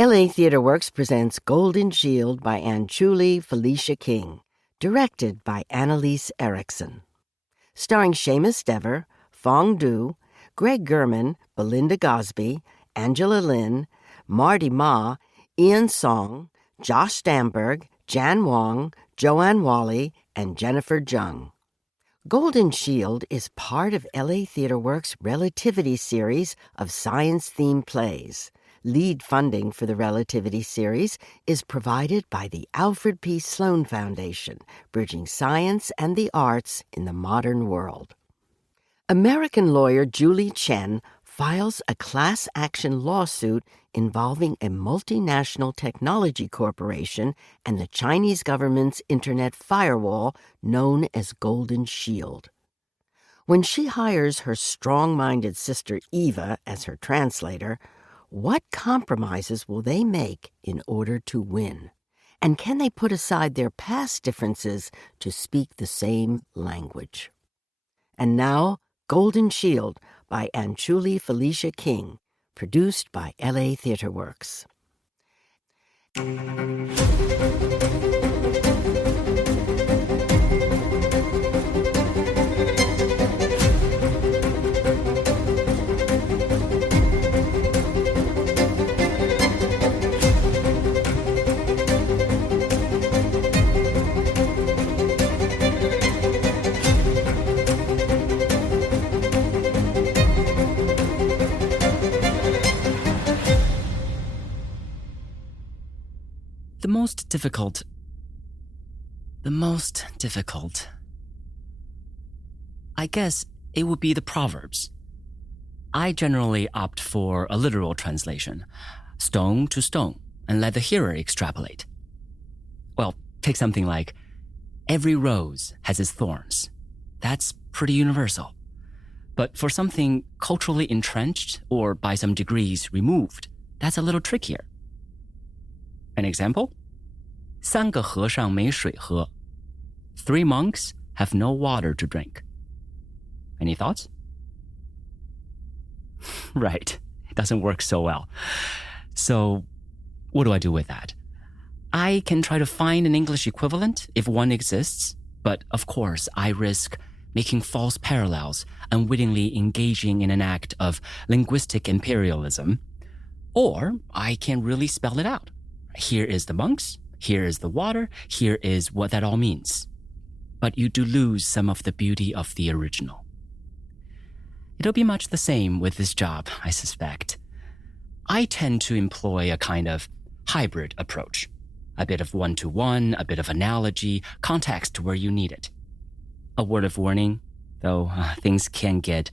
LA Theatre Works presents Golden Shield by Julie Chen, directed by Erikson. Starring Seamus Dever, Fong Du, Greg Gurman, Belinda Gosby, Angela Lin, Marty Ma, Ian Song, Josh Stamberg, Jan Wong, Joanne Wally, and Jennifer Jung. Golden Shield is part of LA Theatre Works' Relativity Series of science-themed plays. Lead funding for the Relativity Series is provided by the Alfred P. Sloan Foundation, bridging science and the arts in the modern world. American lawyer Julie Chen files a class action lawsuit involving a multinational technology corporation and the Chinese government's internet firewall known as Golden Shield. When she hires her strong-minded sister Eva as her translator, what compromises will they make in order to win? And can they put aside their past differences to speak the same language? And now, Golden Shield by Julie Chen, produced by LA Theatre Works. The most difficult. I guess it would be the Proverbs. I generally opt for a literal translation, stone to stone, and let the hearer extrapolate. Well, take something like, every rose has its thorns. That's pretty universal. But for something culturally entrenched or by some degrees removed, that's a little trickier. An example? 3个和尚没水喝. 3 monks have no water to drink. Any thoughts? Right, it doesn't work so well. So, what do I do with that? I can try to find an English equivalent if one exists, but of course I risk making false parallels, unwittingly engaging in an act of linguistic imperialism. Or I can really spell it out. Here is the monks, here is the water, here is what that all means. But you do lose some of the beauty of the original. It'll be much the same with this job, I suspect. I tend to employ a kind of hybrid approach. A bit of one-to-one, a bit of analogy, context where you need it. A word of warning, though things can get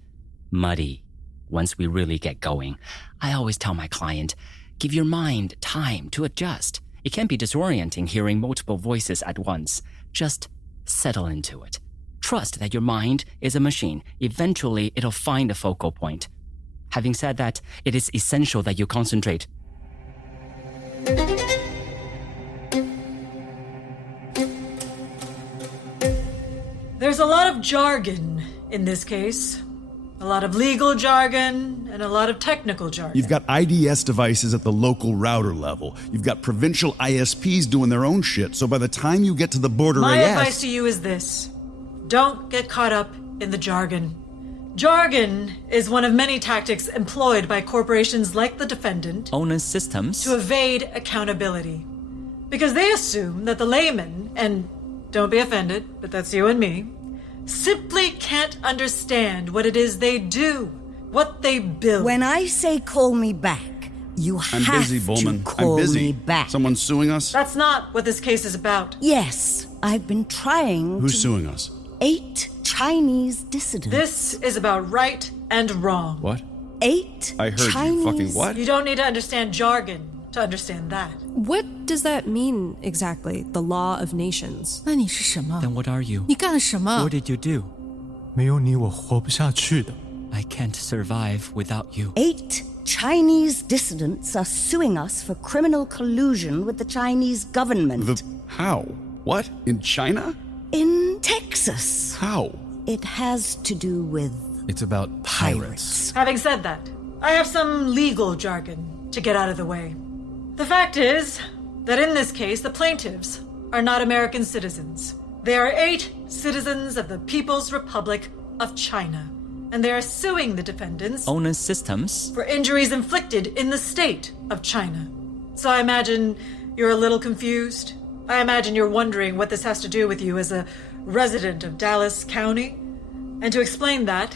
muddy once we really get going. I always tell my client, give your mind time to adjust. It can be disorienting hearing multiple voices at once. Just settle into it. Trust that your mind is a machine. Eventually, it'll find a focal point. Having said that, it is essential that you concentrate. There's a lot of jargon in this case. A lot of legal jargon and a lot of technical jargon. You've got IDS devices at the local router level. You've got provincial ISPs doing their own shit, so by the time you get to the border My advice to you is this. Don't get caught up in the jargon. Jargon is one of many tactics employed by corporations like the defendant Onus systems to evade accountability. Because they assume that the layman, and don't be offended, but that's you and me, simply can't understand what it is they do, what they build. When I say call me back, you have busy, Bowman. to call I'm busy. me back. Someone's suing us? That's not what this case is about. Yes, I've been trying Who's suing us? 8 Chinese dissidents. This is about right and wrong. What? 8 I heard Chinese... you fucking what? You don't need to understand jargon to understand that. What does that mean exactly, the law of nations? 那你是什么？ Then what are you? 你干了什么？ What did you do? 没有你我活不下去的。 I can't survive without you. 8 Chinese dissidents are suing us for criminal collusion with the Chinese government. How? What? In China? In Texas. How? It has to do with... It's about pirates. Having said that, I have some legal jargon to get out of the way. The fact is that in this case, the plaintiffs are not American citizens. They are 8 citizens of the People's Republic of China, and they are suing the defendants Onus Systems. for injuries inflicted in the state of China. So I imagine you're a little confused. I imagine you're wondering what this has to do with you as a resident of Dallas County. And to explain that,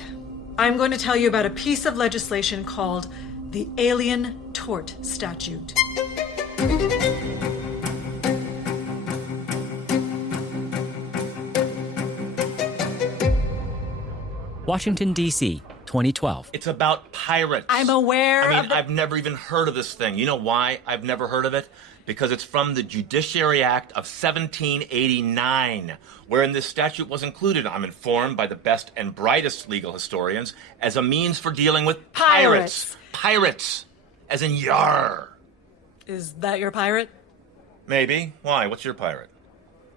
I'm going to tell you about a piece of legislation called the Alien Tort Statute. Washington, D.C., 2012. It's about pirates. I'm aware I mean, of the... I've never even heard of this thing. You know why I've never heard of it? Because it's from the Judiciary Act of 1789, wherein this statute was included, I'm informed by the best and brightest legal historians, as a means for dealing with pirates. Pirates, as in yar. Is that your pirate? Maybe. Why? What's your pirate?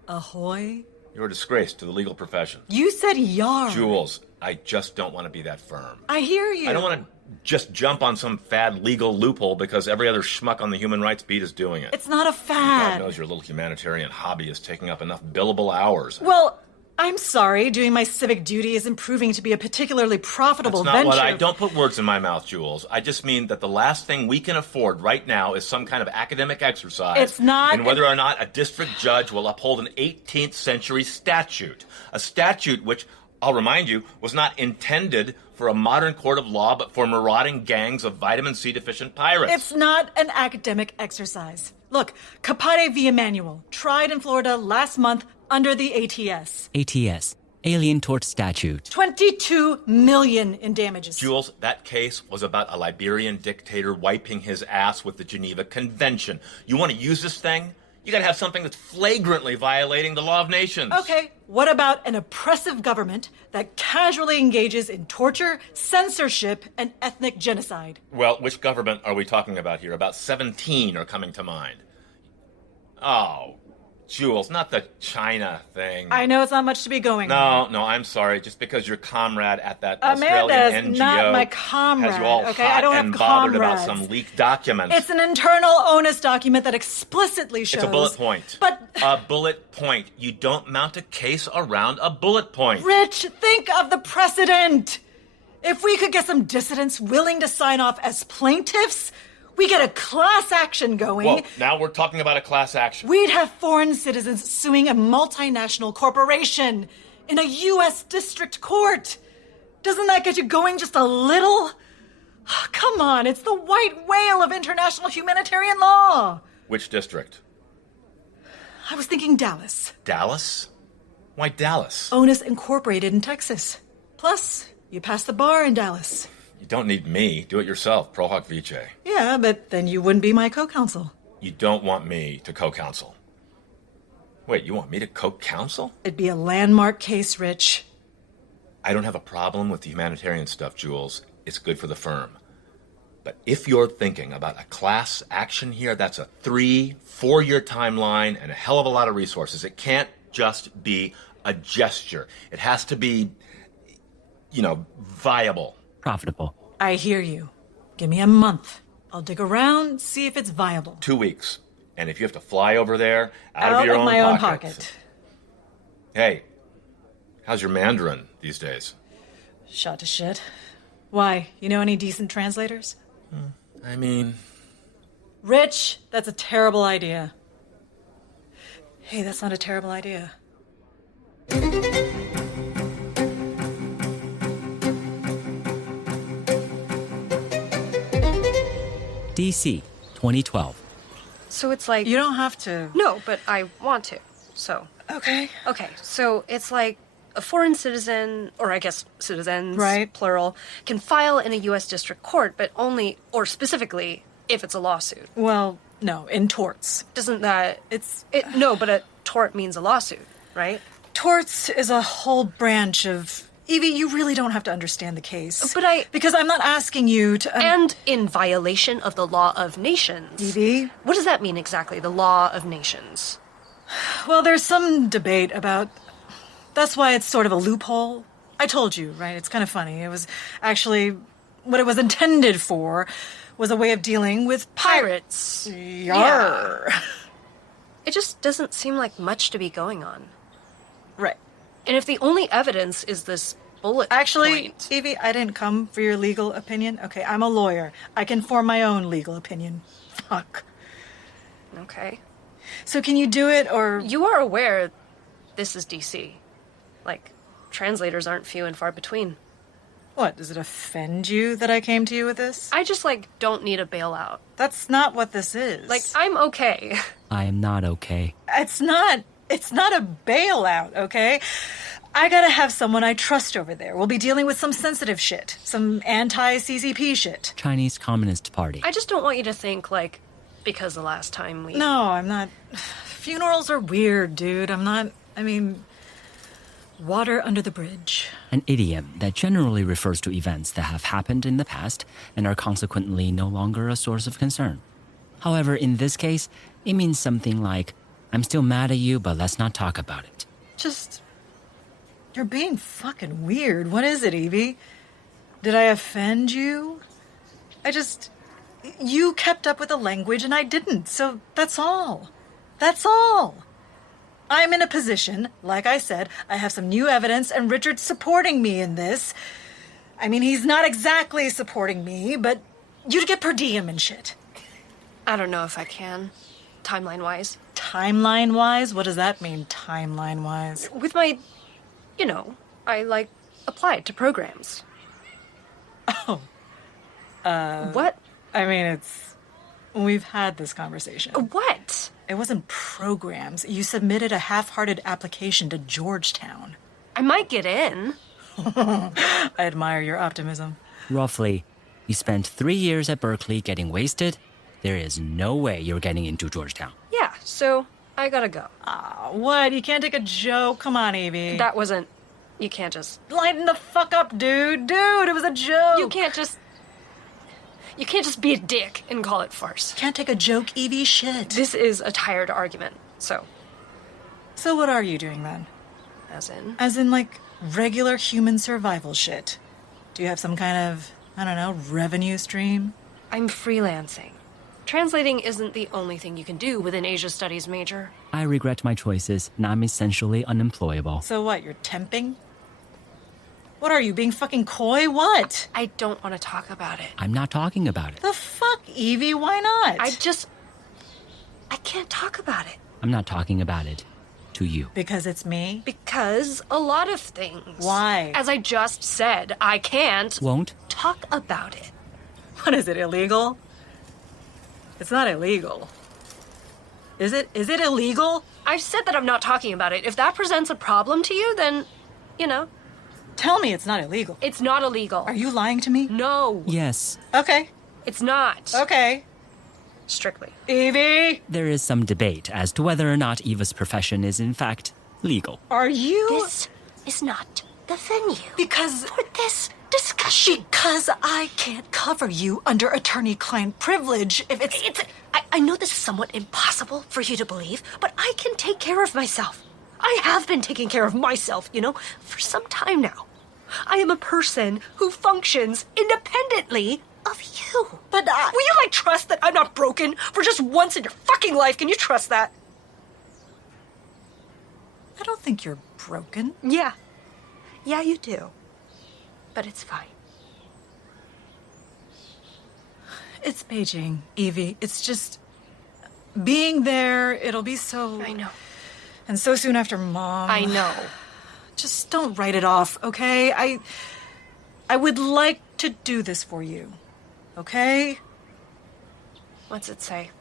Ahoy? You're a disgrace to the legal profession. You said yar. Jules, I just don't want to be that firm. I hear you. I don't want to just jump on some fad legal loophole because every other schmuck on the human rights beat is doing it. It's not a fad. God knows your little humanitarian hobby is taking up enough billable hours. Well, I'm sorry. Doing my civic duty isn't proving to be a particularly profitable That's not venture. what don't put words in my mouth, Jules. I just mean that the last thing we can afford right now is some kind of academic exercise. It's not... in whether or not a district judge will uphold an 18th century statute. A statute which, I'll remind you, was not intended for a modern court of law, but for marauding gangs of vitamin C deficient pirates. It's not an academic exercise. Look, Capare v. Emanuel, tried in Florida last month under the ATS. ATS, Alien Tort Statute. 22 million in damages. Jules, that case was about a Liberian dictator wiping his ass with the Geneva Convention. You want to use this thing? You gotta have something that's flagrantly violating the law of nations. Okay, what about an oppressive government that casually engages in torture, censorship, and ethnic genocide? Well, which government are we talking about here? About 17 are coming to mind. Oh, Jules, not the China thing. I know it's not much to be going on. No, I'm sorry. Just because your comrade at that Amanda Australian is NGO not my comrade, has you all okay? hot I don't and have bothered comrades. about some leaked documents. It's an internal onus document that explicitly shows... It's a bullet point. But... A bullet point. You don't mount a case around a bullet point. Rich, think of the precedent. If we could get some dissidents willing to sign off as plaintiffs, we get a class action going. Whoa, now we're talking about a class action. We'd have foreign citizens suing a multinational corporation in a U.S. district court. Doesn't that get you going just a little? Come on, it's the white whale of international humanitarian law. Which district? I was thinking Dallas. Dallas? Why Dallas? Onus Incorporated in Texas. Plus, you pass the bar in Dallas. You don't need me. Do it yourself. Pro hoc vice. Yeah, but then you wouldn't be my co-counsel. You don't want me to co-counsel. Wait, you want me to co-counsel? It'd be a landmark case, Rich. I don't have a problem with the humanitarian stuff, Jules. It's good for the firm. But if you're thinking about a class action here, that's a 3-4 year timeline and a hell of a lot of resources. It can't just be a gesture. It has to be, viable. Profitable. I hear you. Give me a month. I'll dig around, see if it's viable. 2 weeks. And if you have to fly over there, out of your own my pocket. own pocket. Hey, how's your Mandarin these days? Shot to shit. Why? You know any decent translators? I mean... Rich, that's a terrible idea. Hey, that's not a terrible idea. DC, 2012. So it's like... You don't have to. No, but I want to. So... Okay. Okay, so it's like a foreign citizen, or I guess citizens, Right. plural, can file in a U.S. district court, but only, or specifically, if it's a lawsuit. Well, no, in torts. Doesn't that... No, but a tort means a lawsuit, right? Torts is a whole branch of... Evie, you really don't have to understand the case. But Because I'm not asking you to... And in violation of the law of nations. Evie? What does that mean exactly, the law of nations? Well, there's some debate about... That's why it's sort of a loophole. I told you, right? It's kind of funny. It was actually what it was intended for was a way of dealing with Pirates. Yarr. Yeah. It just doesn't seem like much to be going on. Right. And if the only evidence is this bullet Actually, point... Evie, I didn't come for your legal opinion. Okay, I'm a lawyer. I can form my own legal opinion. Fuck. Okay. So can you do it, or... You are aware this is DC. Like, translators aren't few and far between. What, does it offend you that I came to you with this? I just, don't need a bailout. That's not what this is. I'm okay. I am not okay. It's not a bailout, okay? I gotta have someone I trust over there. We'll be dealing with some sensitive shit. Some anti-CCP shit. Chinese Communist Party. I just don't want you to think, because the last time we... No, I'm not... Funerals are weird, dude. Water under the bridge. An idiom that generally refers to events that have happened in the past and are consequently no longer a source of concern. However, in this case, it means something like, I'm still mad at you, but let's not talk about it. You're being fucking weird. What is it, Evie? Did I offend you? You kept up with the language and I didn't, so that's all. That's all. I'm in a position, like I said, I have some new evidence and Richard's supporting me in this. He's not exactly supporting me, but you'd get per diem and shit. I don't know if I can, timeline-wise. Timeline-wise? What does that mean, timeline-wise? With my, I, applied to programs. Oh. What? We've had this conversation. What? It wasn't programs. You submitted a half-hearted application to Georgetown. I might get in. I admire your optimism. Roughly, you spent 3 years at Berkeley getting wasted. There is no way you're getting into Georgetown. Yeah, so I gotta go. What? You can't take a joke? Come on, Evie. That wasn't... You can't just... Lighten the fuck up, dude. Dude, it was a joke. You can't just be a dick and call it farce. Can't take a joke, Evie. Shit. This is a tired argument, so... So what are you doing, then? As in? As in, regular human survival shit. Do you have some kind of, revenue stream? I'm freelancing. Translating isn't the only thing you can do with an Asia Studies major. I regret my choices, and I'm essentially unemployable. So what, you're temping? What are you, being fucking coy? What? I don't want to talk about it. I'm not talking about it. The fuck, Evie? Why not? I can't talk about it. I'm not talking about it. To you. Because it's me? Because a lot of things. Why? As I just said, I can't... Won't? Talk about it. What is it, illegal? It's not illegal. Is it? Is it illegal? I've said that I'm not talking about it. If that presents a problem to you, then, Tell me it's not illegal. It's not illegal. Are you lying to me? No. Yes. Okay. It's not. Okay. Strictly. Evie! There is some debate as to whether or not Eva's profession is in fact legal. Are you... This is not the venue Because... for this discussion. Because I can't cover you under attorney-client privilege if it's... I know this is somewhat impossible for you to believe, but I can take care of myself. I have been taking care of myself, for some time now. I am a person who functions independently of you. But Will you, trust that I'm not broken for just once in your fucking life? Can you trust that? I don't think you're broken. Yeah. Yeah, you do. But it's fine. It's Beijing, Evie. It's just... Being there, it'll be so... I know. And so soon after Mom. I know. Just don't write it off, okay? I would like to do this for you. Okay? What's it say?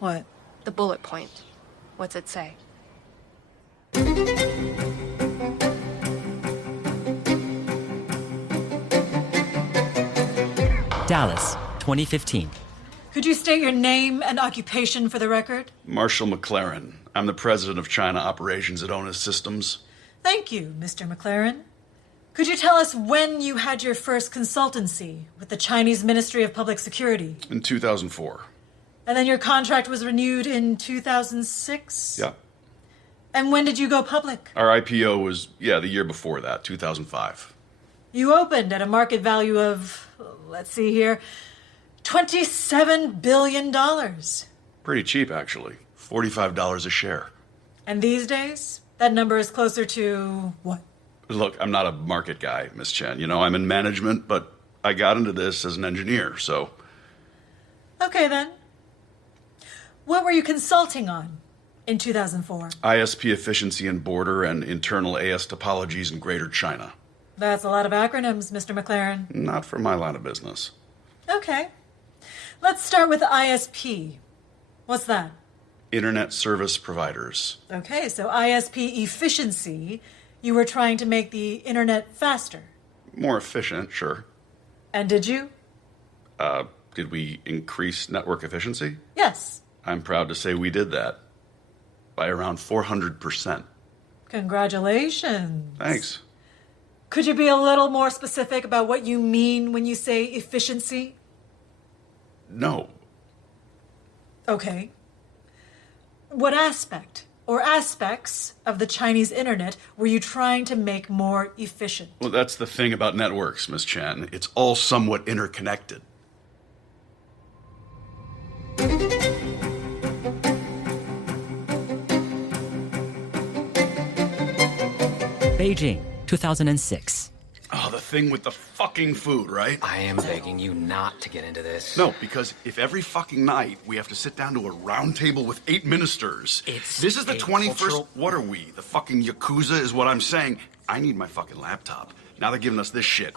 What? The bullet point. What's it say? Dallas, 2015. Could you state your name and occupation for the record? Marshall McLaren. I'm the president of China operations at Onus Systems. Thank you, Mr. McLaren. Could you tell us when you had your first consultancy with the Chinese Ministry of Public Security? In 2004. And then your contract was renewed in 2006? Yeah. And when did you go public? Our IPO was, the year before that, 2005. You opened at a market value of, let's see here, $27 billion. Pretty cheap, actually. $45 a share. And these days, that number is closer to what? Look, I'm not a market guy, Miss Chen. You know, I'm in management, but I got into this as an engineer, so... Okay, then. What were you consulting on in 2004? ISP efficiency in border and internal AS topologies in Greater China. That's a lot of acronyms, Mr. McLaren. Not for my line of business. Okay. Let's start with ISP. What's that? Internet service providers. Okay, so ISP efficiency, you were trying to make the internet faster. More efficient, sure. And did you? Did we increase network efficiency? Yes. I'm proud to say we did that. By around 400%. Congratulations. Thanks. Could you be a little more specific about what you mean when you say efficiency? No. Okay. What aspect or aspects of the Chinese internet were you trying to make more efficient? Well, that's the thing about networks, Miss Chen. It's all somewhat interconnected. Beijing, 2006. Oh, the thing with the fucking food, right? I am begging you not to get into this. No, because if every fucking night we have to sit down to a round table with 8 ministers, this is the 21st. What are we? The fucking Yakuza is what I'm saying. I need my fucking laptop. Now they're giving us this shit.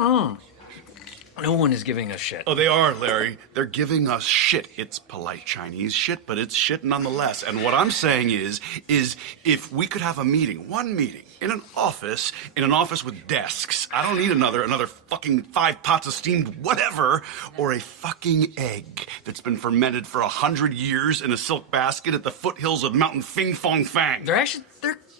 No one is giving us shit. Oh, they are, Larry. They're giving us shit. It's polite Chinese shit, but it's shit nonetheless. And what I'm saying is if we could have a meeting, one meeting, in an office with desks. I don't need another fucking 5 pots of steamed whatever, or a fucking egg that's been fermented for 100 years in a silk basket at the foothills of Mountain Fing Fong Fang. They're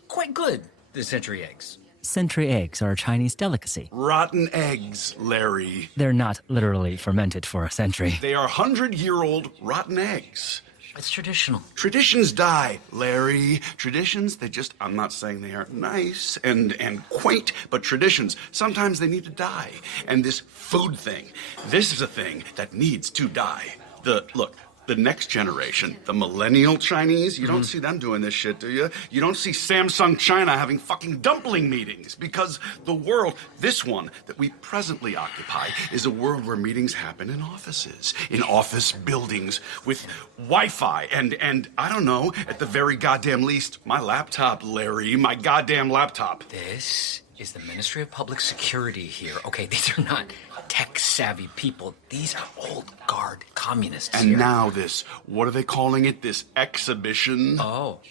quite good, the century eggs. Century eggs are a Chinese delicacy. Rotten eggs, Larry. They're not literally fermented for a century. They are 100-year-old rotten eggs. It's traditional. Traditions die, Larry. Traditions, I'm not saying they aren't nice and quaint, but traditions, sometimes they need to die. And this food thing, this is a thing that needs to die. The next generation, the millennial Chinese, you don't see them doing this shit, do you? You don't see Samsung China having fucking dumpling meetings because the world, this one that we presently occupy, is a world where meetings happen in offices, in office buildings with Wi-Fi and I don't know, at the very goddamn least, my laptop, Larry, my goddamn laptop. This is the Ministry of Public Security here. Okay, these are not tech-savvy people. These are old guard communists And here. now this, what are they calling it, this exhibition? Oh,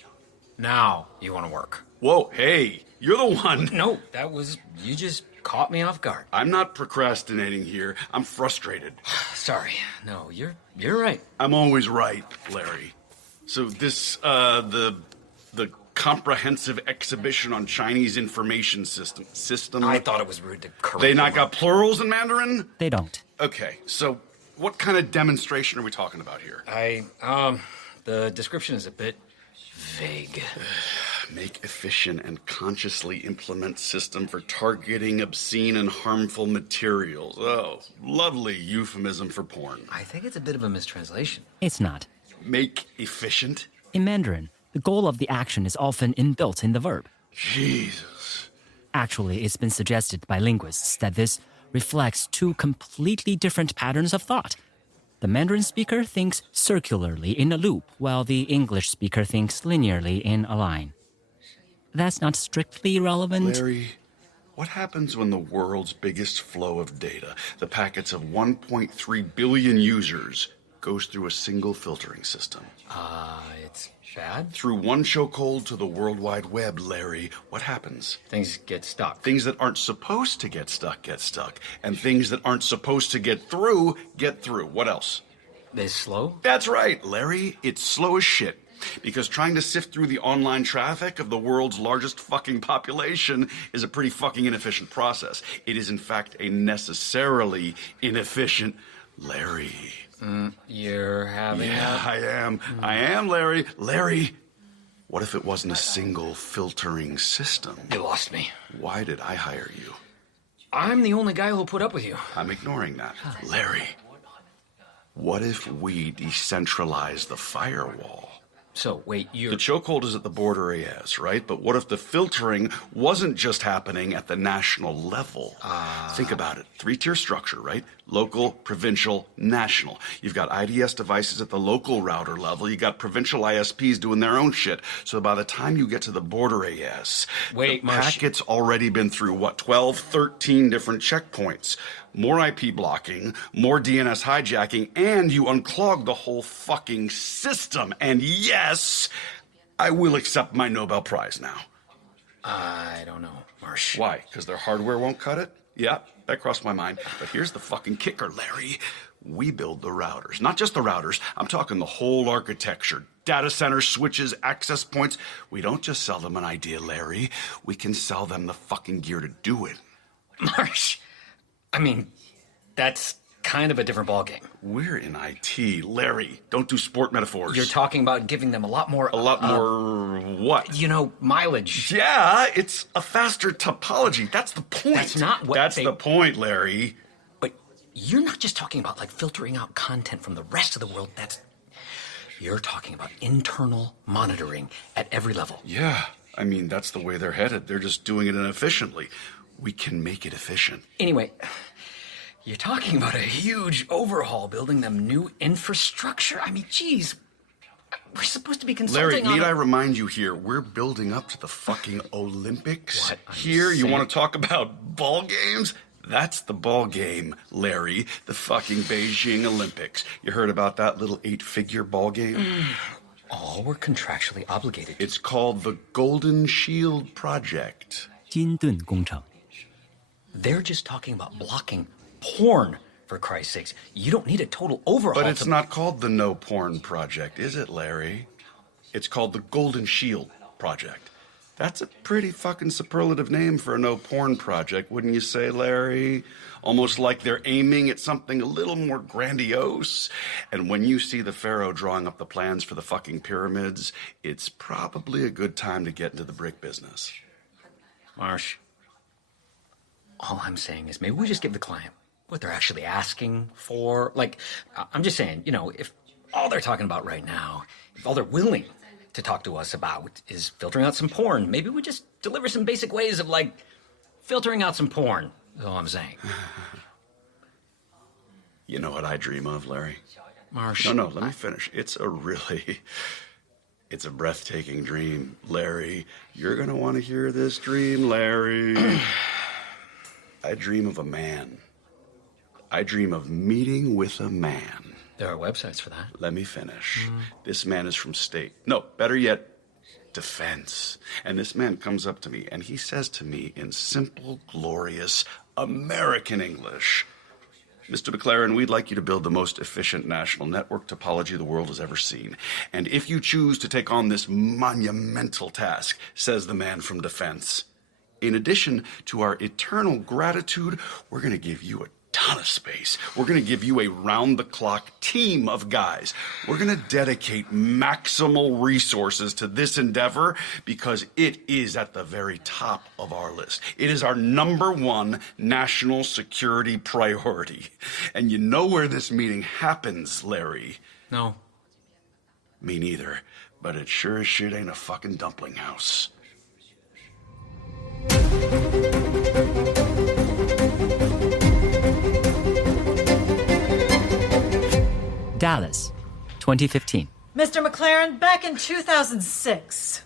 now you want to work. Whoa, hey, you're the one. No, you just caught me off guard. I'm not procrastinating here. I'm frustrated. Sorry. No, you're right. I'm always right, Larry. So this, the comprehensive exhibition on Chinese information system. I thought it was rude to correct. They not got plurals in Mandarin? They don't. Okay, so what kind of demonstration are we talking about here? The description is a bit vague. Make efficient and consciously implement system for targeting obscene and harmful materials. Oh, lovely euphemism for porn. I think it's a bit of a mistranslation. It's not. Make efficient? In Mandarin, the goal of the action is often inbuilt in the verb. Jesus. Actually, it's been suggested by linguists that this reflects 2 completely different patterns of thought. The Mandarin speaker thinks circularly in a loop, while the English speaker thinks linearly in a line. That's not strictly relevant. Larry, what happens when the world's biggest flow of data, the packets of 1.3 billion users, goes through a single filtering system? It's bad. Through one chokehold to the World Wide Web, Larry, what happens? Things get stuck. Things that aren't supposed to get stuck. And things that aren't supposed to get through. What else? They're slow? That's right, Larry. It's slow as shit. Because trying to sift through the online traffic of the world's largest fucking population is a pretty fucking inefficient process. It is, in fact, a necessarily inefficient... Larry... You're having I am. I am, Larry. Larry, what if it wasn't a single filtering system? You lost me. Why did I hire you? I'm the only guy who'll put up with you. I'm ignoring that. Larry, What if we decentralize the firewall? So, wait, The chokehold is at the border AS, right? But what if the filtering wasn't just happening at the national level? Think about it. 3-tier structure, right? Local, provincial, national. You've got IDS devices at the local router level. You got provincial ISPs doing their own shit. So by the time you get to the border AS, Wait, the Marsh. packet's already been through, 12, 13 different checkpoints. More IP blocking, more DNS hijacking, and you unclog the whole fucking system. And yes, I will accept my Nobel Prize now. I don't know, Marsh. Why? Because their hardware won't cut it? Yeah, that crossed my mind. But here's the fucking kicker, Larry. We build the routers. Not just the routers. I'm talking the whole architecture. Data centers, switches, access points. We don't just sell them an idea, Larry. We can sell them the fucking gear to do it. Marsh, I mean, that's kind of a different ballgame. We're in IT. Larry, don't do sport metaphors. You're talking about giving them a lot more... A lot more what? Mileage. Yeah, it's a faster topology. That's the point. That's not what That's the point, Larry. But you're not just talking about, filtering out content from the rest of the world. You're talking about internal monitoring at every level. Yeah, I mean, that's the way they're headed. They're just doing it inefficiently. We can make it efficient. Anyway, you're talking about a huge overhaul, building them new infrastructure. I mean, geez, we're supposed to be consulting Larry, need I remind you here, we're building up to the fucking Olympics. What? Here, you want to talk about ball games? That's the ball game, Larry. The fucking Beijing Olympics. You heard about that little 8-figure ball game? All we're contractually obligated to. It's called the Golden Shield Project. 金盾工程. They're just talking about blocking porn, for Christ's sakes. You don't need a total overhaul. But it's not called the No Porn Project, is it, Larry? It's called the Golden Shield Project. That's a pretty fucking superlative name for a no porn project, wouldn't you say, Larry? Almost like they're aiming at something a little more grandiose. And when you see the pharaoh drawing up the plans for the fucking pyramids, it's probably a good time to get into the brick business. Marsh, all I'm saying is maybe we just give the client what they're actually asking for. I'm just saying, if all they're talking about right now, if all they're willing to talk to us about is filtering out some porn, maybe we just deliver some basic ways of, filtering out some porn. That's all I'm saying. You know what I dream of, Larry? Marsh. No, let me finish. It's a breathtaking dream, Larry. You're going to want to hear this dream, Larry. I dream of a man. I dream of meeting with a man. There are websites for that. Let me finish. This man is from state. No, better yet, defense. And this man comes up to me and he says to me in simple, glorious American English, Mr. McLaren, we'd like you to build the most efficient national network topology the world has ever seen. And if you choose to take on this monumental task, says the man from defense, in addition to our eternal gratitude, we're going to give you a ton of space. We're going to give you a round-the-clock team of guys. We're going to dedicate maximal resources to this endeavor because it is at the very top of our list. It is our #1 national security priority. And you know where this meeting happens, Larry? No. Me neither. But it sure as shit ain't a fucking dumpling house. Dallas, 2015. Mr. McLaren, back in 2006,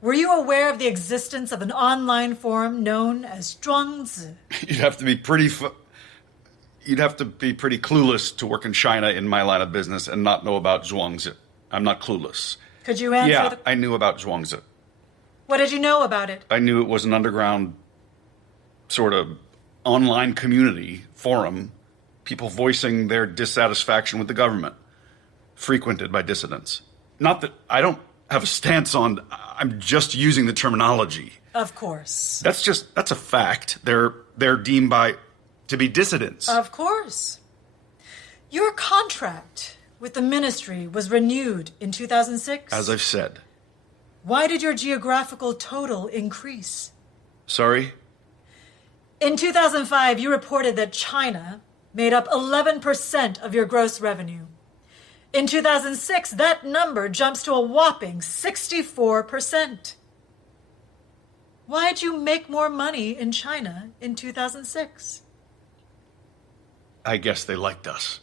were you aware of the existence of an online forum known as Zhuangzi? You'd have to be pretty clueless to work in China in my line of business and not know about Zhuangzi. I'm not clueless. Could you answer Yeah, I knew about Zhuangzi. What did you know about it? I knew it was an underground sort of online community forum, people voicing their dissatisfaction with the government, frequented by dissidents. Not that I don't have a stance on, I'm just using the terminology. Of course. That's a fact. They're deemed to be dissidents. Of course. Your contract with the ministry was renewed in 2006? As I've said. Why did your geographical total increase? Sorry? In 2005, you reported that China made up 11% of your gross revenue. In 2006, that number jumps to a whopping 64%. Why'd you make more money in China in 2006? I guess they liked us.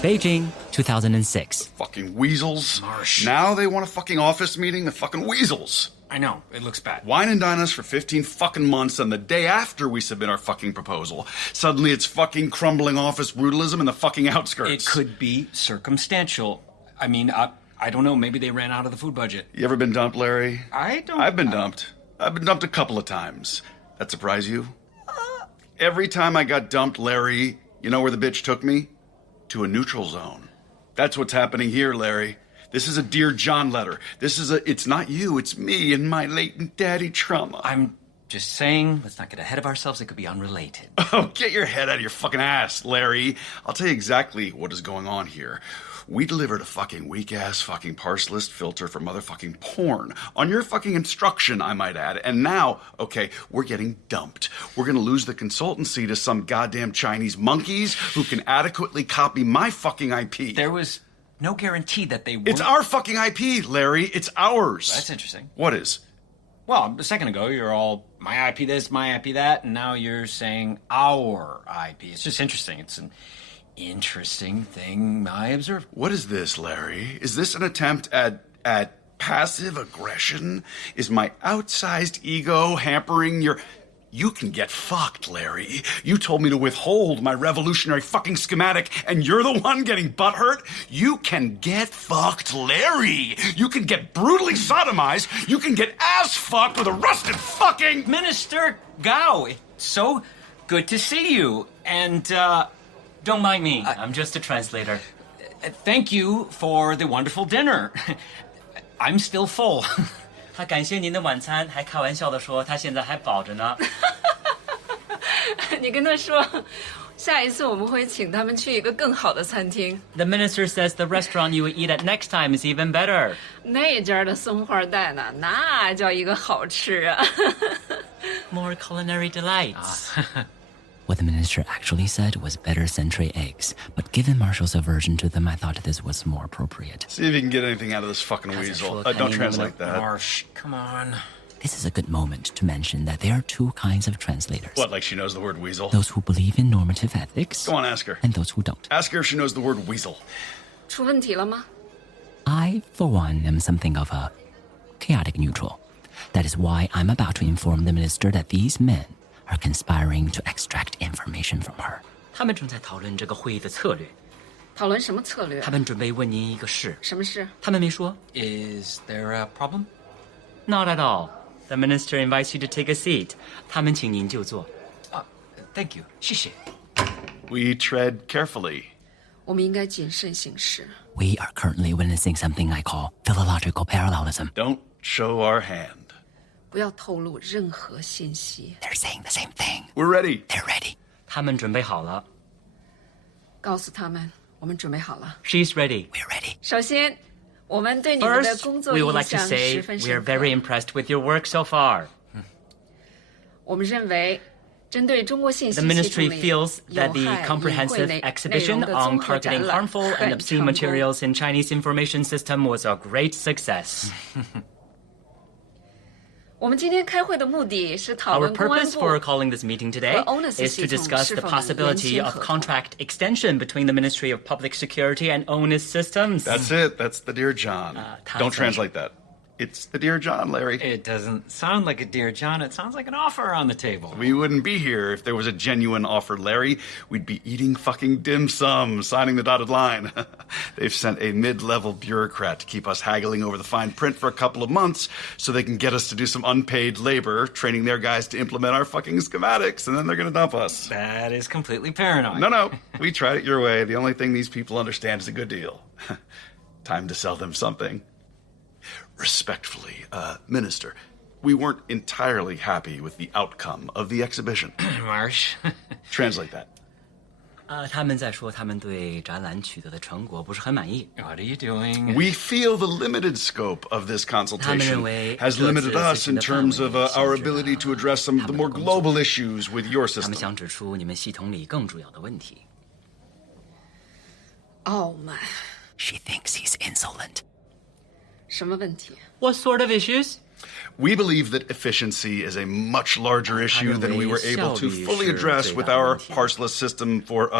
Beijing, 2006. Fucking weasels. Marsh. Now they want a fucking office meeting? The fucking weasels. I know, it looks bad. Wine and dine us for 15 fucking months, and the day after we submit our fucking proposal, suddenly it's fucking crumbling office brutalism in the fucking outskirts. It could be circumstantial. I mean, I don't know, maybe they ran out of the food budget. You ever been dumped, Larry? I've been dumped. I've been dumped a couple of times. That surprise you? Every time I got dumped, Larry, you know where the bitch took me? To a neutral zone. That's what's happening here, Larry. This is a Dear John letter. It's not you, it's me and my latent daddy trauma. I'm just saying, let's not get ahead of ourselves. It could be unrelated. Oh, get your head out of your fucking ass, Larry. I'll tell you exactly what is going on here. We delivered a fucking weak-ass fucking parse list filter for motherfucking porn. On your fucking instruction, I might add. And now, okay, we're getting dumped. We're gonna lose the consultancy to some goddamn Chinese monkeys who can adequately copy my fucking IP. There was no guarantee that they would. It's our fucking IP, Larry. It's ours. That's interesting. What is? Well, a second ago, you're all, my IP this, my IP that, and now you're saying our IP. It's just interesting. It's an interesting thing I observed. What is this, Larry? Is this an attempt at passive aggression? Is my outsized ego hampering your... You can get fucked, Larry. You told me to withhold my revolutionary fucking schematic, and you're the one getting butthurt? You can get fucked, Larry. You can get brutally sodomized. You can get ass fucked with a rusted fucking... Minister Gao, it's so good to see you. And, Don't mind me. I'm just a translator. Thank you for the wonderful dinner. I'm still full. 他感谢您的晚餐，还开玩笑地说他现在还饱着呢。你跟他说，下一次我们会请他们去一个更好的餐厅。The minister says the restaurant you will eat at next time is even better. 那家的松花蛋呢，那叫一个好吃啊！ More culinary delights. What the minister actually said was better century eggs, but given Marshall's aversion to them, I thought this was more appropriate. See if you can get anything out of this fucking weasel. Don't translate that. Marsh, come on. This is a good moment to mention that there are two kinds of translators. What, like she knows the word weasel? Those who believe in normative ethics. Go on, ask her. And those who don't. Ask her if she knows the word weasel. 出问题了吗？ I, for one, am something of a chaotic neutral. That is why I'm about to inform the minister that these men are conspiring to extract information from her. 他们正在讨论这个会议的策略。讨论什么策略？他们准备问您一个事。什么事？他们没说。Is there a problem? Not at all. The minister invites you to take a seat. 他们请您就坐。Thank you. 谢谢。 We tread carefully. 我们应该谨慎行事。 We are currently witnessing something I call philological parallelism. Don't show our hand. 不要透露任何信息。 They're saying the same thing. We're ready. They're ready. 他们准备好了。告诉他们，我们准备好了。 She's ready. We're ready. 首先，我们对你们的 First, 工作 we 印 would like to 象 say 十分 we 深 are 刻。 very impressed with your work so far. 我们认为，针对中国信息 The 系 ministry 统里 feels 有 that the 害隐晦 comprehensive 内 exhibition 容的 on 综合展 targeting 览 harmful and 很 obscene 成功。 materials in Chinese information system was a great success. 我们今天开会的目的是讨 Our 论公安 purpose 部 for calling this meeting today 和 ONUS is to 系统 discuss 是 the 否能 possibility 联签 of 合同。 contract extension between the Ministry of Public Security and ONUS systems. That's it. That's the Dear John. Don't translate that. It's the Dear John, Larry. It doesn't sound like a Dear John. It sounds like an offer on the table. We wouldn't be here if there was a genuine offer, Larry. We'd be eating fucking dim sum, signing the dotted line. They've sent a mid-level bureaucrat to keep us haggling over the fine print for a couple of months so they can get us to do some unpaid labor, training their guys to implement our fucking schematics, and then they're gonna dump us. That is completely paranoid. No. We tried it your way. The only thing these people understand is a good deal. Time to sell them something. Respectfully, Minister, we weren't entirely happy with the outcome of the exhibition. Marsh. Translate that. 他们在说他们对展览取得的成果不是很满意。 What are you doing? We feel the limited scope of this consultation has limited us in terms of our ability to address some of the more global issues with your 他们 system. 想指出你们系统里更主要的问题。傲慢， She thinks he's insolent. 什么问题？ What sort of issues? We believe that efficiency is a much larger issue than we were able to fully address with our parceless system for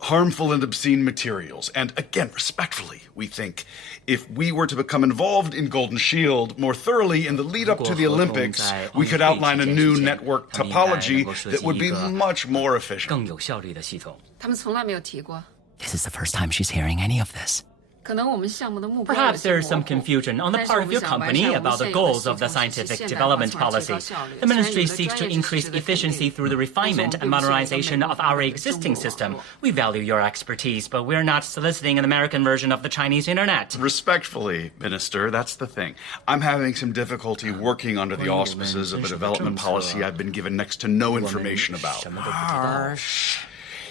harmful and obscene materials. And again, respectfully, we think if we were to become involved in Golden Shield more thoroughly in the lead up to the Olympics, we could outline a new network topology that would be much more efficient. 更有效率的系统。他们从来没有提过。 This is the first time she's hearing any of this. 可能我们项目的目标 Perhaps 有 there's 些 some 模糊 confusion on the 但是 part 我 of 们 your 想完 company 善无 about the 限有的 goals 系 of the 统实 scientific 现现代化 development 从而提 policy. 高效率 The 虽然有 ministry 的 seeks 专 to 业知 increase 识的肯定 efficiency through the 但是我 refinement 们 and 并不是一个 modernization 美 of 国 our 化的 existing 中国 system. 网络 We value your expertise, but we're not soliciting an American version of the Chinese internet. Respectfully, Minister, that's the thing. I'm having some difficulty working under the auspices of a development policy I've been given next to no information about.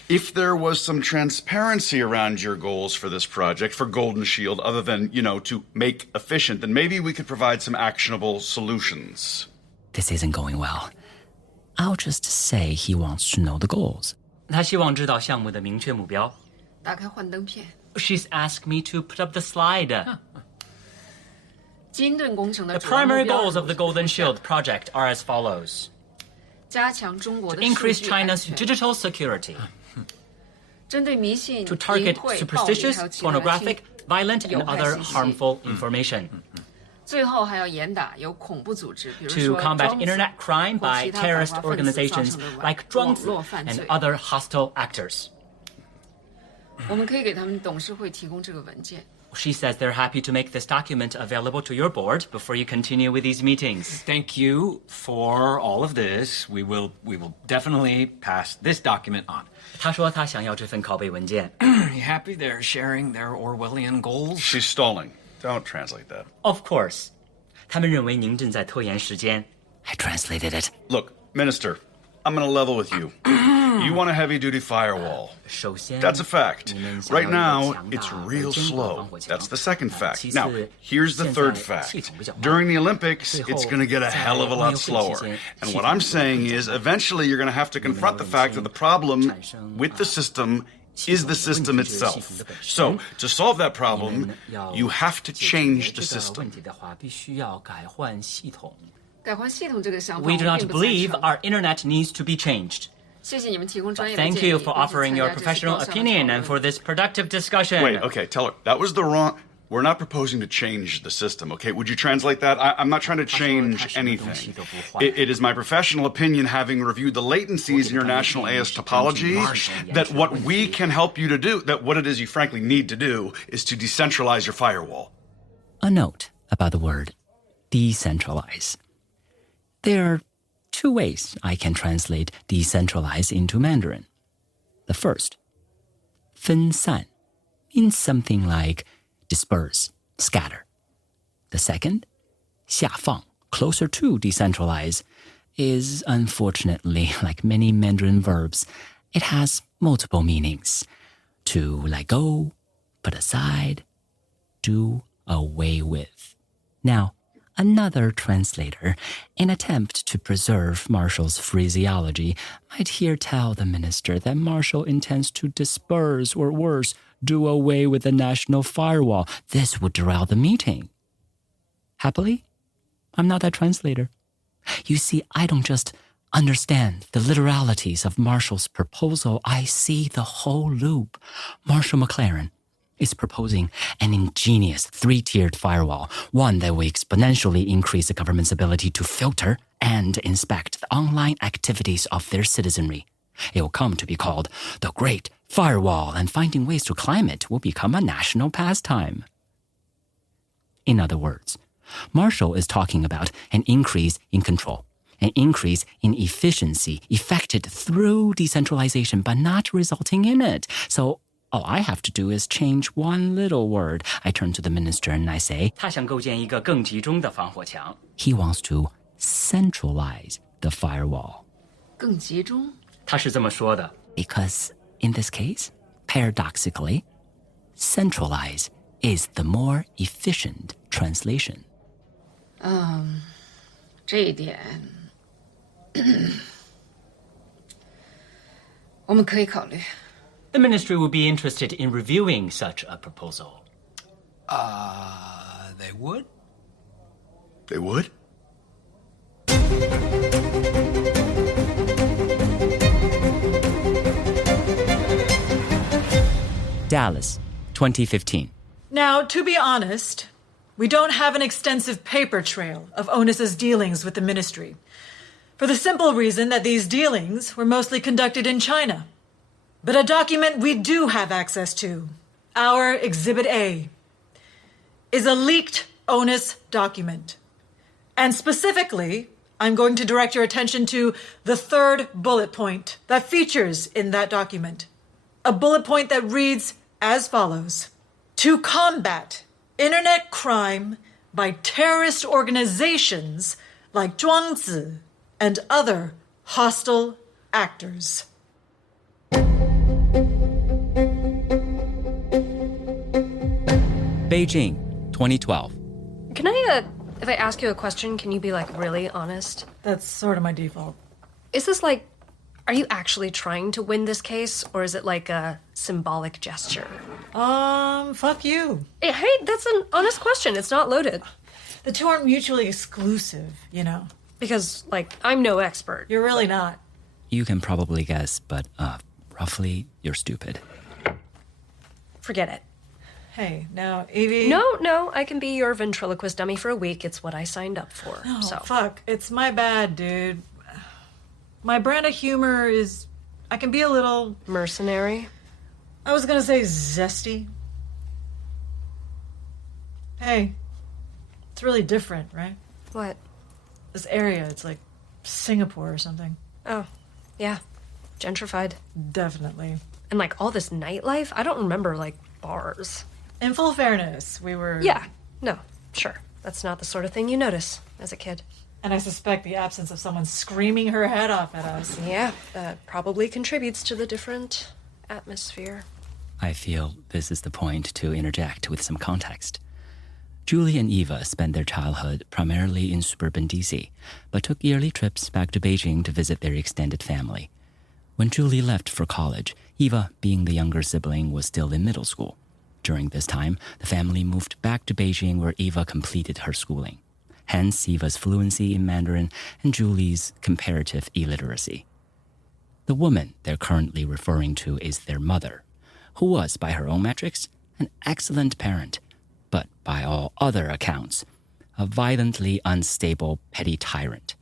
If there was some transparency around your goals for this project, for Golden Shield, other than, to make efficient, then maybe we could provide some actionable solutions. This isn't going well. I'll just say he wants to know the goals. 他希望知道项目的明确目标。打开幻灯片。 She's asked me to put up the slide. 基因盾工程的 The 主要目 primary 标 goals of the Golden Shield project are as follows. 加强中国 To 的数 increase 据安 China's 全 digital security. 针对迷信、 To 淫 target 秽、暴力 superstitious, 还有其他 pornographic, violent, and 有害 other 信息。 harmful information. 最后还要严打有恐怖组织，比如 To 说 combat 庄子 internet crime 或 by 其他反 terrorist 华分子造 organizations 成的 like 网 drunks 络犯 and 罪。 other hostile actors. 我们可以给他们董事会提供这个文件。 She says they're happy to make this document available to your board before you continue with these meetings. Thank you for all of this. We will definitely pass this document on. 她说她想要这份拷贝文件。 You happy they're sharing their Orwellian goals? She's stalling. Don't translate that. Of course. 他们认为您正在拖延时间。I translated it. Look, Minister, I'm going to level with you. You want a heavy-duty firewall. 首先 That's a fact. 你们想要 Right 一个 now, 强大 it's 而 real 坚固的 slow. 防火墙。 That's the second 其 fact. 次 Now, here's the 现在 third 系 fact. 统比较慢。 During the Olympics, 最后 it's going to get a 在 hell of a 奥运 lot 会期 slower. 间 And 系 what 统 I'm 比较 saying 慢 is, eventually, you're going to have to confront the fact that the problem with the system is the system itself. So, to solve that problem, you have to change the 这个 system. 问题的话，必须要改换系统。改换系统这个想法， We 我 do 们 not 并不赞 believe 成。 our internet needs to be changed. 谢谢你们提供专业的建议， Thank you for 并且 offering your 参加这次 professional 高效的 opinion 讨 and 论 for this productive discussion. Wait, okay, tell her. That was the wrong... We're not proposing to change the system, okay? Would you translate that? I'm not trying to change anything. It is my professional opinion, having reviewed the latencies in your national AS topology, that what we can help you to do, that what it is you frankly need to do, is to decentralize your firewall. A note about the word decentralize. There are two ways I can translate decentralize into Mandarin. The first, 分散, means something like disperse, scatter. The second, 下放, closer to decentralize, is unfortunately, like many Mandarin verbs, it has multiple meanings. To let go, put aside, do away with. Now, another translator, in attempt to preserve Marshall's phraseology, might here tell the minister that Marshall intends to disperse, or worse, do away with the national firewall. This would derail the meeting. Happily, I'm not that translator. You see, I don't just understand the literalities of Marshall's proposal. I see the whole loop. Marshall McLaren is proposing an ingenious three-tiered firewall, one that will exponentially increase the government's ability to filter and inspect the online activities of their citizenry. It will come to be called the Great Firewall, and finding ways to climb it will become a national pastime. In other words, Marshall is talking about an increase in control, an increase in efficiency effected through decentralization, but not resulting in it. So all I have to do is change one little word. I turn to the minister and I say, 他想构建一个更集中的防火墙. He wants to centralize the firewall. 更集中。他是这么说的。Because In this case, paradoxically, centralize is the more efficient translation. 这一点我们可以考虑。 The ministry would be interested in reviewing such a proposal. They would? They would? Dallas, 2015. Now, to be honest, we don't have an extensive paper trail of Onus's dealings with the ministry, for the simple reason that these dealings were mostly conducted in China. But a document we do have access to, our Exhibit A, is a leaked Onus document. And specifically, I'm going to direct your attention to the third bullet point that features in that document. A bullet point that reads as follows: to combat internet crime by terrorist organizations like Zhuangzi and other hostile actors. Beijing, 2012. Can if I ask you a question, can you be like really honest? That's sort of my default. Is this like, are you actually trying to win this case, or is it like a symbolic gesture? Fuck you. Hey, that's an honest question. It's not loaded. The two aren't mutually exclusive, you know. Because, like, I'm no expert. You're really not. You can probably guess, but roughly, you're stupid. Forget it. Hey, now, Evie... No, I can be your ventriloquist dummy for a week. It's what I signed up for. No, so. fuck. It's my bad, dude. My brand of humor is... I can be a little... mercenary? I was gonna say zesty. Hey, it's really different, right? What? This area, it's like Singapore or something. Oh, yeah. Gentrified. Definitely. And, like, all this nightlife? I don't remember, like, bars. In full fairness, we were... Yeah, no, sure. That's not the sort of thing you notice as a kid. And I suspect the absence of someone screaming her head off at us. Yeah, that probably contributes to the different atmosphere. I feel this is the point to interject with some context. Julie and Eva spent their childhood primarily in suburban DC, but took yearly trips back to Beijing to visit their extended family. When Julie left for college, Eva, being the younger sibling, was still in middle school. During this time, the family moved back to Beijing where Eva completed her schooling. Hence Eva's fluency in Mandarin and Julie's comparative illiteracy. The woman they're currently referring to is their mother, who was, by her own metrics, an excellent parent, but by all other accounts, a violently unstable petty tyrant.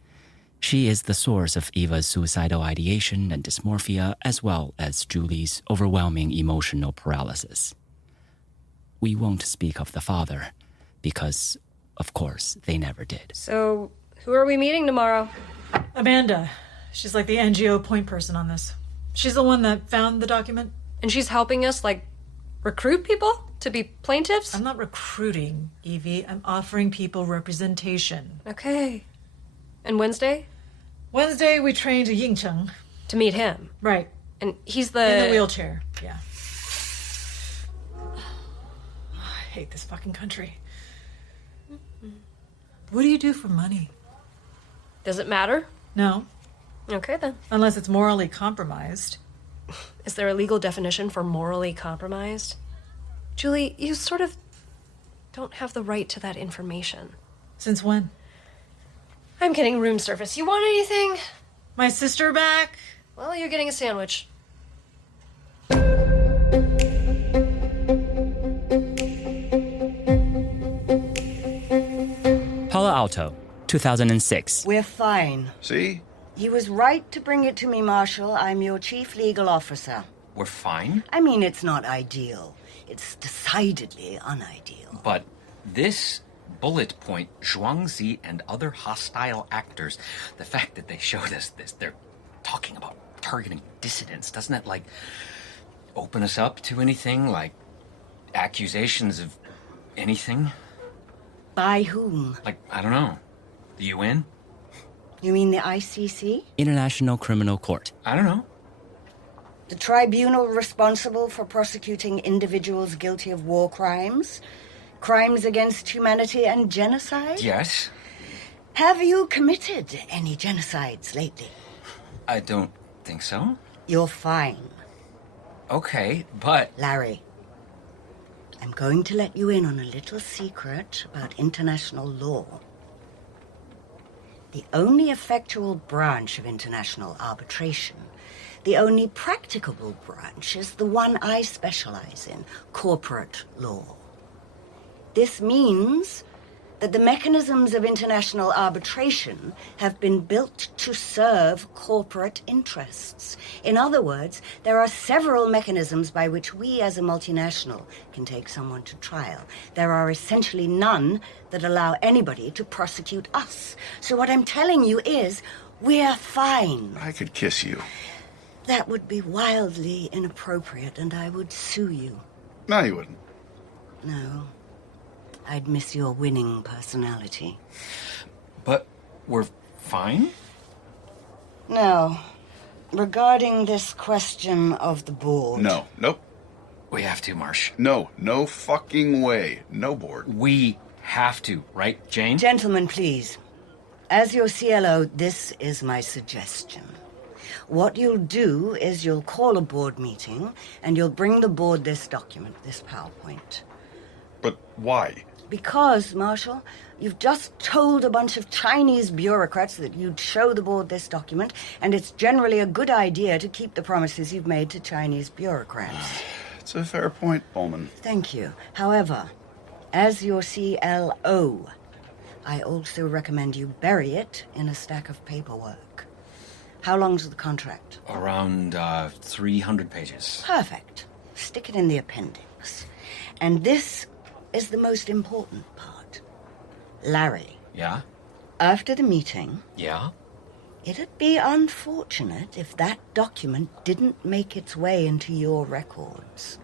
She is the source of Eva's suicidal ideation and dysmorphia, as well as Julie's overwhelming emotional paralysis. We won't speak of the father, because, of course, they never did. So, who are we meeting tomorrow? Amanda. She's like the NGO point person on this. She's the one that found the document. And she's helping us, like, recruit people to be plaintiffs? I'm not recruiting, Evie. I'm offering people representation. Okay. And Wednesday? Wednesday, we train to Yingcheng. To meet him? Right. And he's In the wheelchair, yeah. I hate this fucking country. What do you do for money? Does it matter? No. Okay, then. Unless it's morally compromised. Is there a legal definition for morally compromised? Julie, you sort of don't have the right to that information. Since when? I'm getting room service. You want anything? My sister back? Well, you're getting a sandwich. Palo Alto, 2006. We're fine. See? He was right to bring it to me, Marshal. I'm your chief legal officer. We're fine? I mean, it's not ideal. It's decidedly unideal. But this bullet point, Zhuangzi and other hostile actors, the fact that they showed us this, they're talking about targeting dissidents, doesn't it, like, open us up to anything? Like, accusations of anything? By whom? Like, I don't know. The UN? You mean the ICC? International Criminal Court. I don't know. The tribunal responsible for prosecuting individuals guilty of war crimes, crimes against humanity, and genocide? Yes. Have you committed any genocides lately? I don't think so. You're fine. Okay, but... Larry, I'm going to let you in on a little secret about international law. The only effectual branch of international arbitration, the only practicable branch, is the one I specialize in, corporate law. This means that the mechanisms of international arbitration have been built to serve corporate interests. In other words, there are several mechanisms by which we as a multinational can take someone to trial. There are essentially none that allow anybody to prosecute us. So what I'm telling you is, we're fine. I could kiss you. That would be wildly inappropriate, and I would sue you. No, you wouldn't. No. I'd miss your winning personality. But we're fine? No. Regarding this question of the board... No. Nope. We have to, Marsh. No. No fucking way. No board. We have to, right, Jane? Gentlemen, please. As your CLO, this is my suggestion. What you'll do is you'll call a board meeting, and you'll bring the board this document, this PowerPoint. But why? Because, Marshall, you've just told a bunch of Chinese bureaucrats that you'd show the board this document, and it's generally a good idea to keep the promises you've made to Chinese bureaucrats. It's a fair point, Bowman. Thank you. However, as your CLO, I also recommend you bury it in a stack of paperwork. How long's the contract? Around 300 pages. Perfect. Stick it in the appendix. And this is the most important part. Larry. Yeah? After the meeting... Yeah? It'd be unfortunate if that document didn't make its way into your records.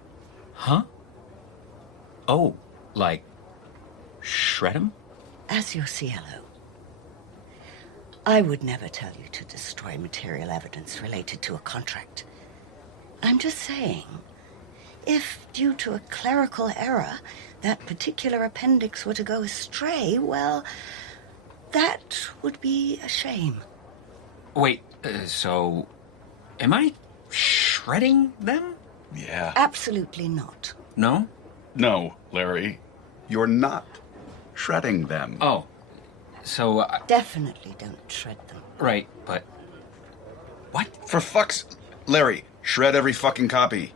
Huh? Oh, like... shred 'em? As your CLO, I would never tell you to destroy material evidence related to a contract. I'm just saying, if due to a clerical error, that particular appendix were to go astray, well, that would be a shame. Wait, so... am I shredding them? Yeah. Absolutely not. No? No, Larry. You're not shredding them. Oh, so... Definitely don't shred them. Right, but... what? For fuck's... Larry, shred every fucking copy.